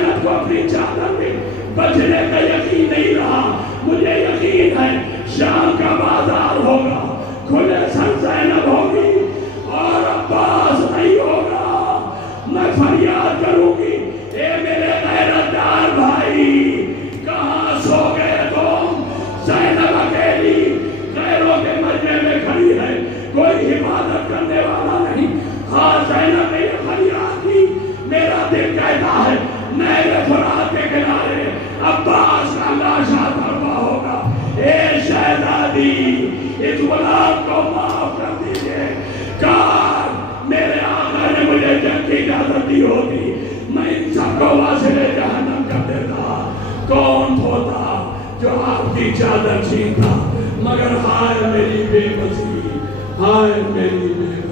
زینب کو اپنی چادر میں بچنے کا یقین نہیں رہا. مجھے یقین ہے شام کا بازار ہوگا, کھلے سر زینب ہوگی اور عباس نہیں ہوگا. میں فریاد کروں گی, اے میرے غیرتدار بھائی, کہاں سو گئے تم؟ زینب اکیلی غیروں کے مجمع میں کھڑی ہے, کوئی حفاظت کرنے والا نہیں. ہاں زینب نے یہ فریاد کی, میرا دل کہتا ہے نہر فرات کے کنارے عباس کا لاشا دھروا ہوگا. اے شہزادی, اس غلام کو معاف کر دیجئے. کاش میرے آقا نے مجھے جنگ کی اجازت دی ہوتی, میں ان سب کو واصل جہنم کر دیتا. کون ہوتا جو آپ کی چادر چھینتا؟ مگر ہائے میری بے بسی, ہائے میری بے بسی.